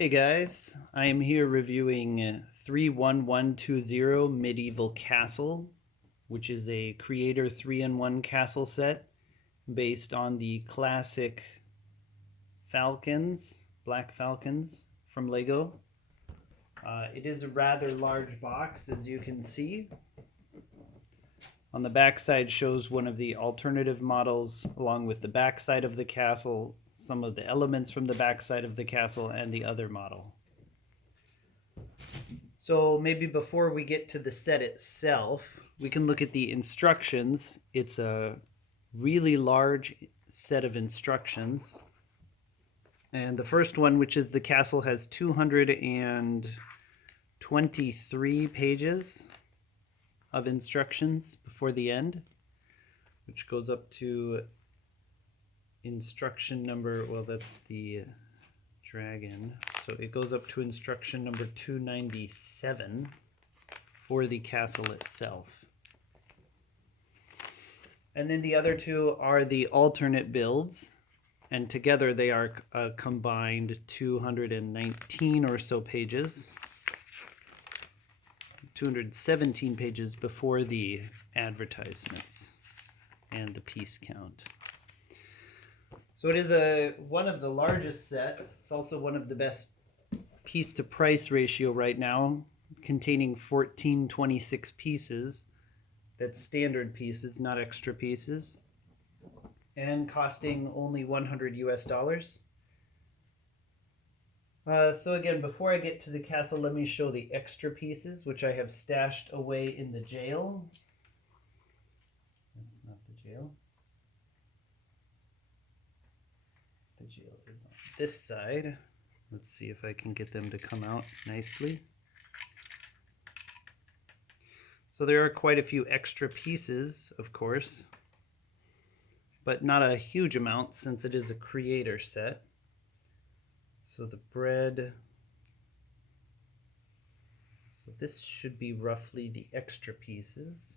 Hey guys, I am here reviewing 31120 Medieval Castle, which is a Creator 3-in-1 castle set based on the classic Falcons, Black Falcons from Lego. It is a rather large box, as you can see. On the back side shows one of the alternative models along with the back side of the castle, some of the elements from the back side of the castle, and the other model. So maybe before we get to the set itself, we can look at the instructions. It's a really large set of instructions. And the first one, which is the castle, has 223 pages of instructions before the end, which goes up to instruction number, well, that's the dragon. So it goes up to instruction number 297 for the castle itself. And then the other two are the alternate builds, and together they are a combined 219 or so pages. 217 pages before the advertisements and the piece count. So it is one of the largest sets. It's also one of the best piece to price ratio right now, containing 1426 pieces. That's standard pieces, not extra pieces, and costing only $100 US. So again, before I get to the castle, let me show the extra pieces, which I have stashed away in the jail. That's not the jail. The jail is on this side. Let's see if I can get them to come out nicely. So there are quite a few extra pieces, of course, but not a huge amount since it is a creator set. So the bread, so this should be roughly the extra pieces.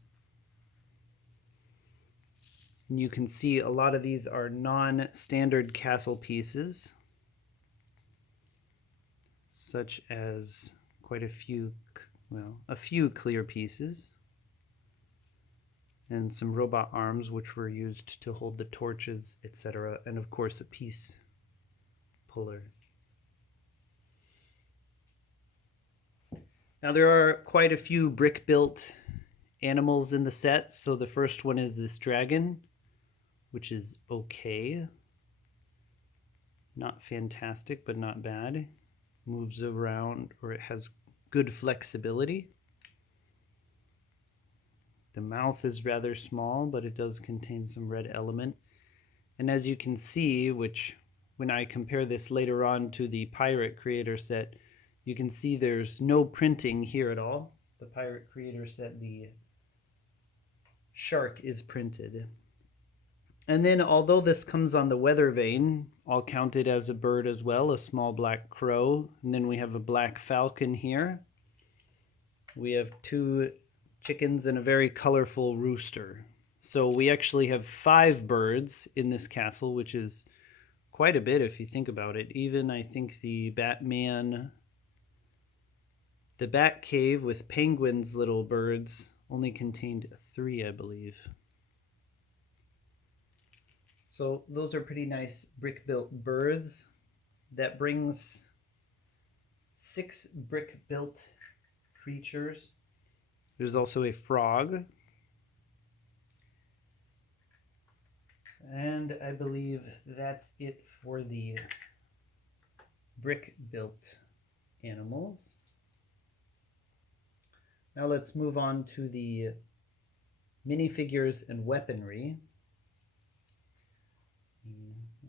And you can see a lot of these are non-standard castle pieces, such as quite a few, well, a few clear pieces, and some robot arms which were used to hold the torches, etc., and of course a piece puller. Now there are quite a few brick-built animals in the set. So the first one is this dragon, which is okay. Not fantastic, but not bad. Moves around, or it has good flexibility. The mouth is rather small, but it does contain some red element. And as you can see, which when I compare this later on to the Pirate Creator set, you can see there's no printing here at all. The Pirate Creator set, the shark is printed. And then although this comes on the weather vane, I'll count it as a bird as well, a small black crow. And then we have a black falcon here. We have two chickens and a very colorful rooster. So we actually have 5 birds in this castle, which is quite a bit if you think about it. Even I think the Batman, the Bat Cave with Penguin's little birds only contained 3, I believe. So those are pretty nice brick-built birds. That brings 6 brick-built creatures. There's also a frog. And I believe that's it for the brick-built animals. Now let's move on to the minifigures and weaponry.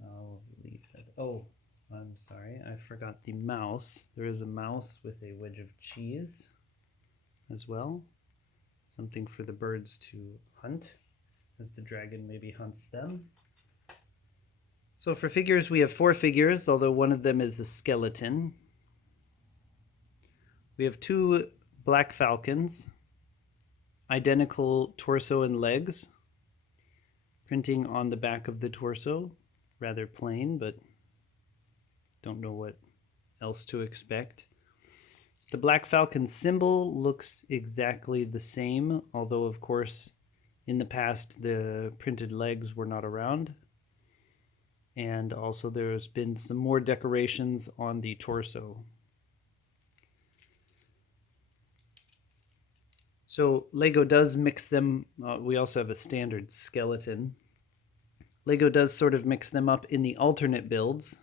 I'll leave that. Oh, I'm sorry, I forgot the mouse. There is a mouse with a wedge of cheese as well. Something for the birds to hunt, as the dragon maybe hunts them. So for figures, we have 4 figures, although one of them is a skeleton. We have 2 black falcons, identical torso and legs, printing on the back of the torso, rather plain, but don't know what else to expect. The Black Falcon symbol looks exactly the same, although of course in the past the printed legs were not around. And also there's been some more decorations on the torso. So LEGO does mix them. We also have a standard skeleton. LEGO does sort of mix them up in the alternate builds,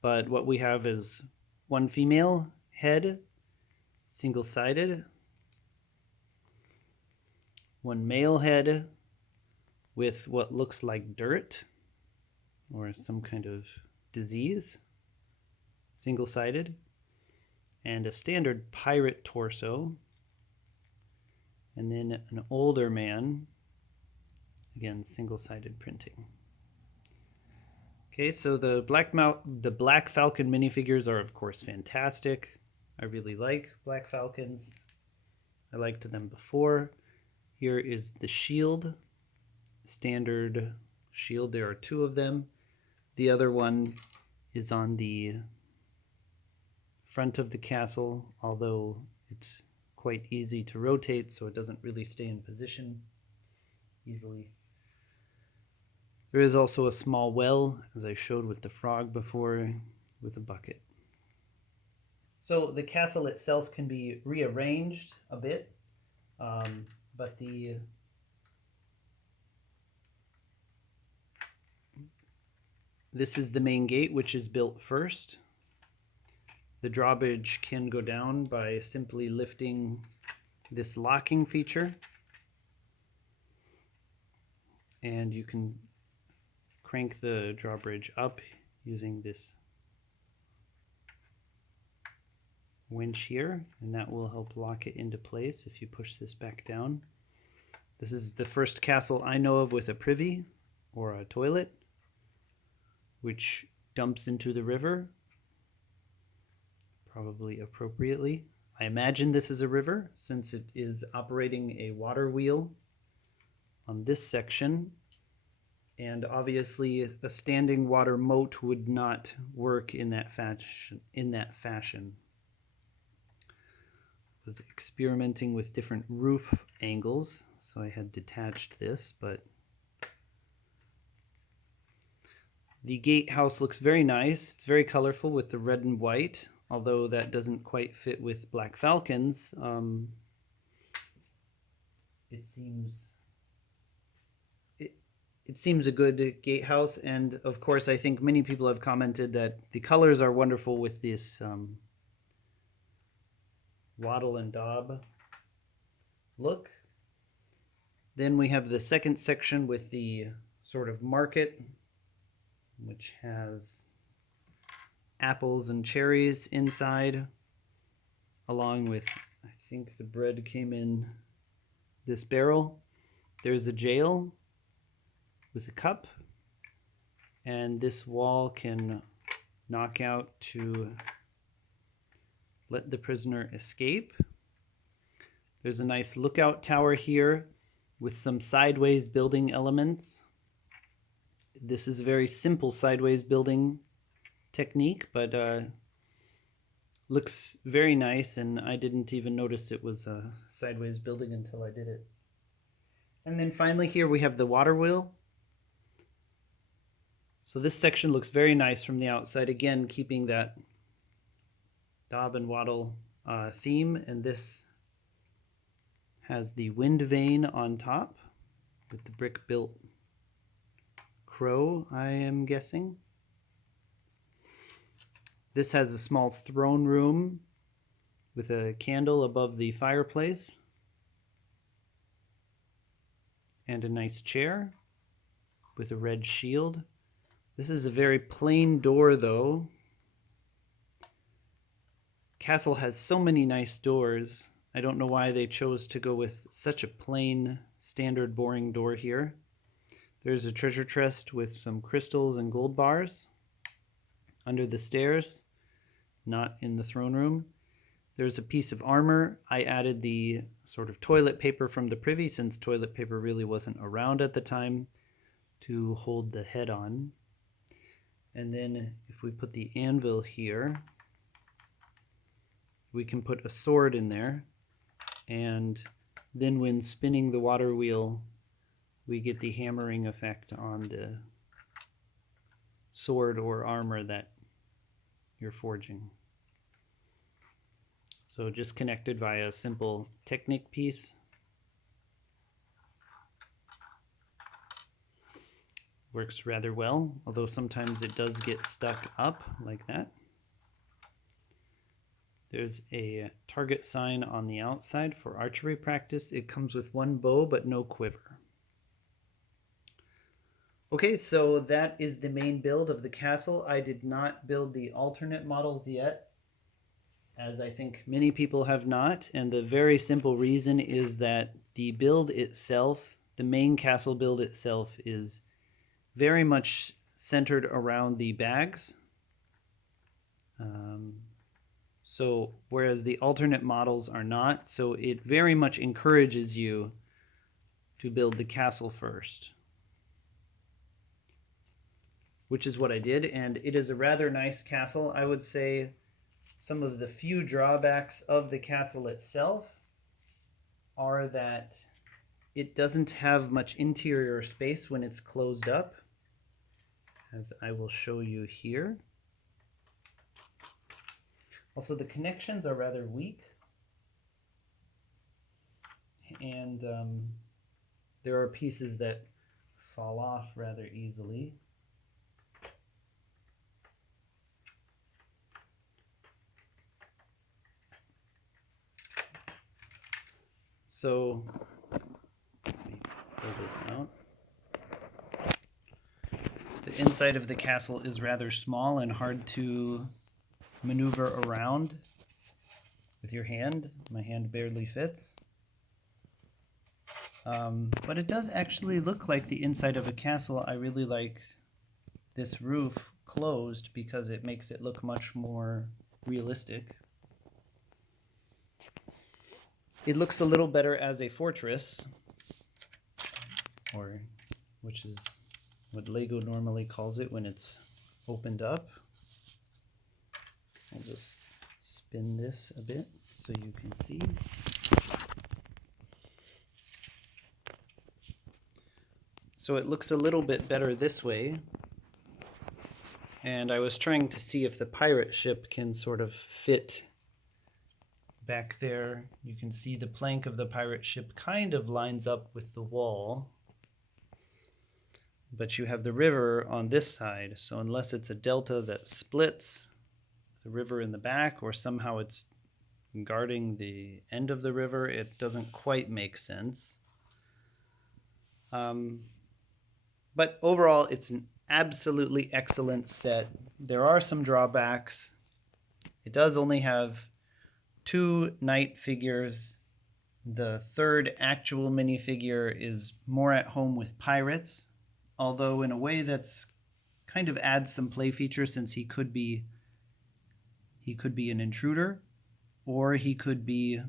but what we have is one female head, single-sided, one male head with what looks like dirt or some kind of disease, single-sided, and a standard pirate torso, and then an older man, again single-sided printing. Okay, so the Black Falcon minifigures are of course fantastic. I really like Black Falcons. I liked them before. Here is the shield, standard shield. There are two of them. The other one is on the front of the castle, although it's quite easy to rotate, so it doesn't really stay in position easily. There is also a small well, as I showed with the frog before, with a bucket. So the castle itself can be rearranged a bit, but this is the main gate, which is built first. The drawbridge can go down by simply lifting this locking feature, and you can crank the drawbridge up using this winch here, and that will help lock it into place if you push this back down. This is the first castle I know of with a privy or a toilet, which dumps into the river, probably appropriately. I imagine this is a river since it is operating a water wheel on this section, and obviously a standing water moat would not work in that fashion. I was experimenting with different roof angles, so I had detached this, but the gatehouse looks very nice. It's very colorful with the red and white, although that doesn't quite fit with Black Falcons. It seems a good gatehouse, and of course I think many people have commented that the colors are wonderful with this wattle and daub look. Then we have the second section with the sort of market, which has apples and cherries inside, along with, I think the bread came in this barrel. There's a jail with a cup, and this wall can knock out to let the prisoner escape. There's a nice lookout tower here with some sideways building elements. This is a very simple sideways building technique, but looks very nice, and I didn't even notice it was a sideways building until I did it. And then finally here we have the water wheel. So this section looks very nice from the outside, again keeping that daub and wattle theme, and this has the wind vane on top with the brick built crow, I am guessing. This has a small throne room with a candle above the fireplace and a nice chair with a red shield. This is a very plain door though. Castle has so many nice doors. I don't know why they chose to go with such a plain, standard, boring door here. There's a treasure chest with some crystals and gold bars under the stairs, not in the throne room. There's a piece of armor. I added the sort of toilet paper from the privy, since toilet paper really wasn't around at the time, to hold the head on. And then if we put the anvil here, we can put a sword in there, and then when spinning the water wheel, we get the hammering effect on the sword or armor that you're forging. So just connected via a simple Technic piece. Works rather well, although sometimes it does get stuck up like that. There's a target sign on the outside for archery practice. It comes with one bow but no quiver. Okay, so that is the main build of the castle. I did not build the alternate models yet, as I think many people have not, and the very simple reason is that the build itself, the main castle build itself, is very much centered around the bags. So whereas the alternate models are not, so it very much encourages you to build the castle first, which is what I did, and it is a rather nice castle. I would say some of the few drawbacks of the castle itself are that it doesn't have much interior space when it's closed up, as I will show you here. Also, the connections are rather weak, and there are pieces that fall off rather easily. So, let me pull this out. The inside of the castle is rather small and hard to maneuver around with your hand. My hand barely fits. But it does actually look like the inside of a castle. I really like this roof closed because it makes it look much more realistic. It looks a little better as a fortress, or which is what Lego normally calls it when it's opened up. I'll just spin this a bit so you can see. So it looks a little bit better this way. And I was trying to see if the pirate ship can sort of fit back there. You can see the plank of the pirate ship kind of lines up with the wall. But you have the river on this side, so unless it's a delta that splits the river in the back, or somehow it's guarding the end of the river, it doesn't quite make sense. But overall, it's an absolutely excellent set. There are some drawbacks. It does only have 2 knight figures. The third actual minifigure is more at home with pirates, although in a way that's kind of adds some play feature, since he could be an intruder, or he could be,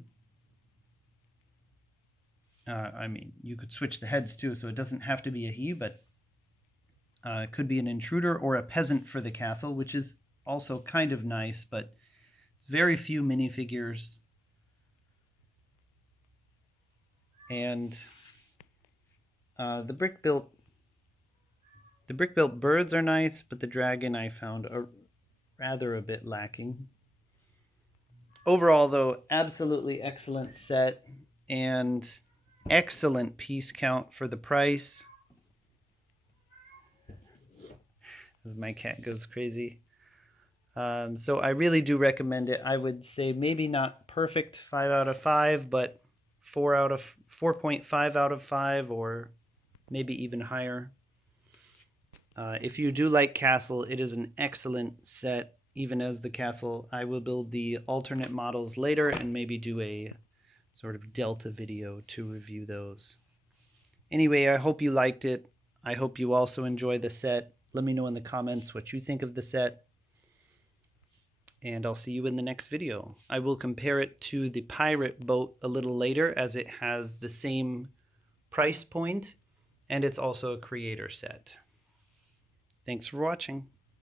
I mean, you could switch the heads too, so it doesn't have to be a he, but it could be an intruder or a peasant for the castle, which is also kind of nice, but it's very few minifigures. And the brick-built birds are nice, but the dragon I found rather a bit lacking. Overall, though, absolutely excellent set and excellent piece count for the price. As my cat goes crazy. So I really do recommend it. I would say maybe not perfect 5 out of 5, but 4.5 out of 5, or maybe even higher. If you do like Castle, it is an excellent set, even as the Castle. I will build the alternate models later and maybe do a sort of Delta video to review those. Anyway, I hope you liked it. I hope you also enjoy the set. Let me know in the comments what you think of the set. And I'll see you in the next video. I will compare it to the pirate boat a little later, as it has the same price point and it's also a creator set. Thanks for watching.